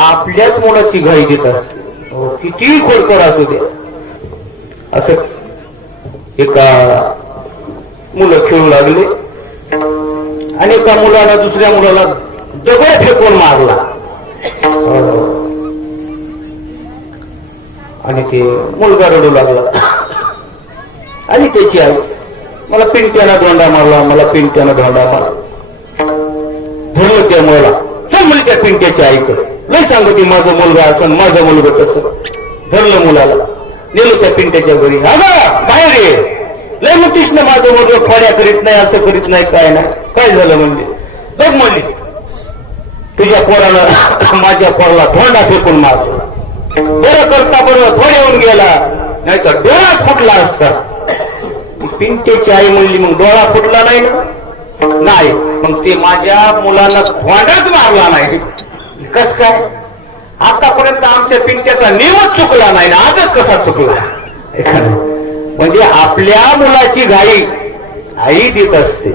आपल्याच मुलाची घाई देतात किती कितीही खोडकर असू दे. असं एका मुलं खेळू लागले आणि एका मुलाला दुसऱ्या मुलाला दगड फेकून मारला. आणि ते मुलगा रडू लागला. आणि त्याची आई मला पिंट्यानं धोंडा मारला मला पिंट्यानं धोंडा मारला. धरलं त्या मुलाला चल म्हणजे त्या पिंट्याच्या लय सांगू सांगते माझा मुलगा असं माझा मुलगा तसं. धरलं मुलाला. नेलो त्या पिंट्याच्या घरी. अगा काय रे? लय म्हणतीस ना माझा मुलगा. खोड्या करीत नाही असं करीत नाही काय नाही. काय झालं म्हणजे? बघ म्हणली तुझ्या पोराला माझ्या पोराला धोंडा फेकून मारतो बरं करता बरं थोडे येऊन गेला. नाही तर डोळा फुटला असता. पिंटेची आई म्हणली मग डोळा फुटला नाही ना? नाही. मग ते माझ्या मुलाला धोंडाच मारला नाही. कस काय? आतापर्यंत आमच्या पिंट्याचा नियमच चुकला नाही ना आजच कसा चुकला? म्हणजे आपल्या मुलाची घाई आई देत असते.